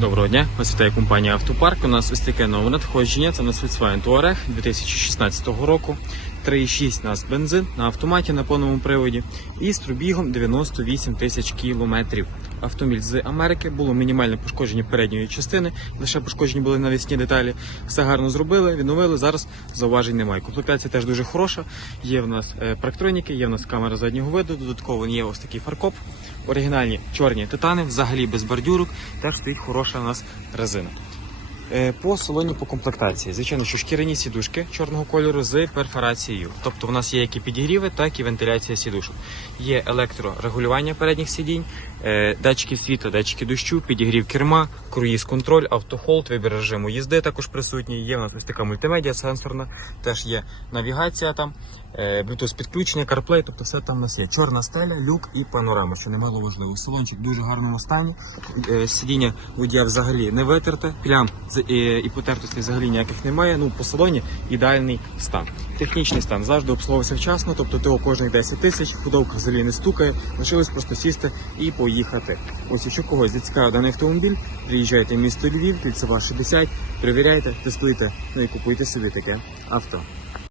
Доброго дня, вас вітає компанія Автопарк. У нас ось таке нове надходження. Це у нас Volkswagen Touareg 2016 року. 3,6 у нас бензин на автоматі на повному приводі і з пробігом 98 тисяч кілометрів. Автомобіль з Америки було мінімальне пошкодження передньої частини, лише пошкоджені були навісні деталі. Все гарно зробили, відновили. Зараз зауважень немає. Комплектація теж дуже хороша. Є в нас е, парктроніки, є в нас камера заднього виду. Додатково є ось такий фаркоп. Оригінальні чорні титани, взагалі без бордюрок. Теж стоїть хороша у нас резина. Е, По салоні по комплектації. Звичайно, що шкіряні сідушки чорного кольору з перфорацією. Тобто в нас є як і підігріви, так і вентиляція сідушок. Є електрорегулювання передніх сидінь, е, датчики світла, датчики дощу, підігрів керма, круїз контроль, автохолд, вибір режиму їзди також присутній. Є в нас ось така мультимедіа сенсорна, теж є навігація там, е, Bluetooth підключення, CarPlay, тобто все там у нас є. Чорна стеля, люк і панорама, що немало важливо. Салончик в дуже гарному стані. Сидіння водія взагалі не витерте, плям і потертостей взагалі ніяких немає. Ну, по салоні ідеальний стан. Технічний стан завжди обслуговувався вчасно, тобто ТО кожних 10 тисяч, худовка взагалі не стукає, лишилось просто сісти і поїхати. Ось якщо когось зацікавив даний автомобіль, приїжджайте в місто Львів, кільцева 60, перевіряйте, тестуйте, ну і купуйте собі таке авто.